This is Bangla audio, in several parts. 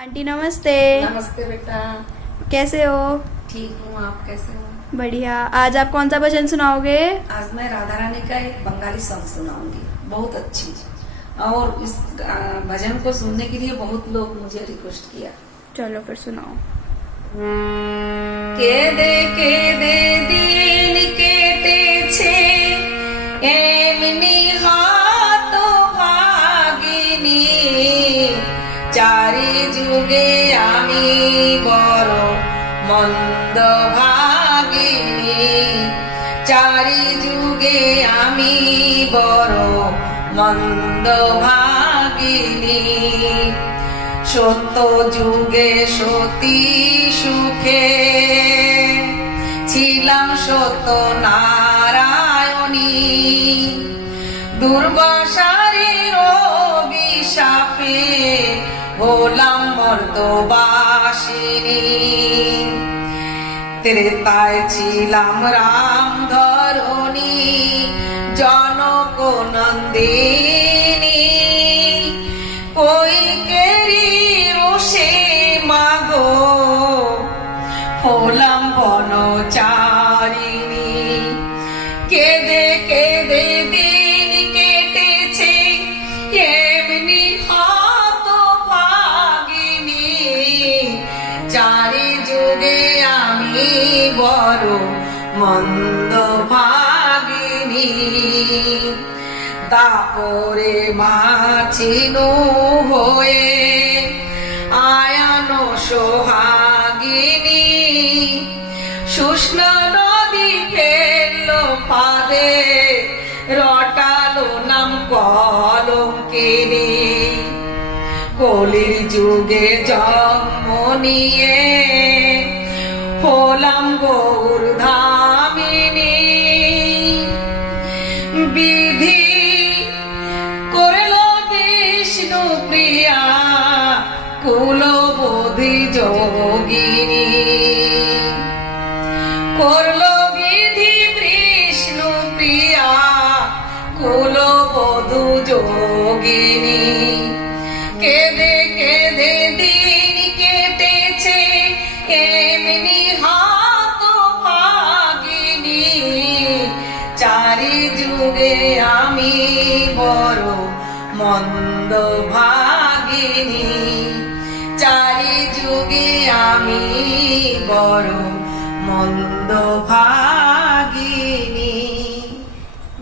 आंटी नमस्ते। नमस्ते बेटा। कैसे हो? ठीक हूँ, आप कैसे हो? बढ़िया। आज आप कौन सा भजन सुनाओगे? आज मैं राधा रानी का एक बंगाली सॉन्ग सुनाऊंगी, बहुत अच्छी। और इस भजन को सुनने के लिए बहुत लोग मुझे रिक्वेस्ट किया। चलो फिर सुनाओ। केदे दिन केटेছে এমনি হাত ভাগিনী, চারি যুগে আমি বড় মন্দ ভাগিনী, চারি যুগে আমি বড় মন্দ ভাগিনী। সত্য যুগে সতী সুখে ছিলাম সত্য নারায়ণী, দুর্বাসারের অভিশাপে হলাম মর্তবাসিনী। ত্রেতায় ছিলাম রাম ধরণী, জনক নন্দিনী, কৈকেয়ী রোষে মাগো হলাম বনচারিণী। কেঁদে কেঁদে দিন কেটেছে এমনি হতভাগিনী, চারি যুগে আমি বড় মন্দ ভাগিনী। তাপরে মাছিনু হয়ে আয়ান সোহাগিনী, শুষ্ণ নদী ফেললো ফাঁদে, রটালো নাম কলঙ্কিনী। কলির যুগে জন্ম নিয়ে হলাম গৌর ধামিনী, বিধি করলো বিষ্ণু প্রিয়া কুলবোধি যোগিনী। করলো বিধি বিষ্ণু প্রিয়া কুলবোধু যোগিনী। কেঁদে কেঁদে দিন কেটেছে এমনি হতভাগিনী, চারি যুগে আমি বড় মন্দ ভাগিনী, চারি যুগে আমি বড় মন্দ ভাগিনী।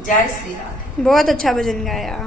जय श्री राधे। बहुत अच्छा भजन गाया।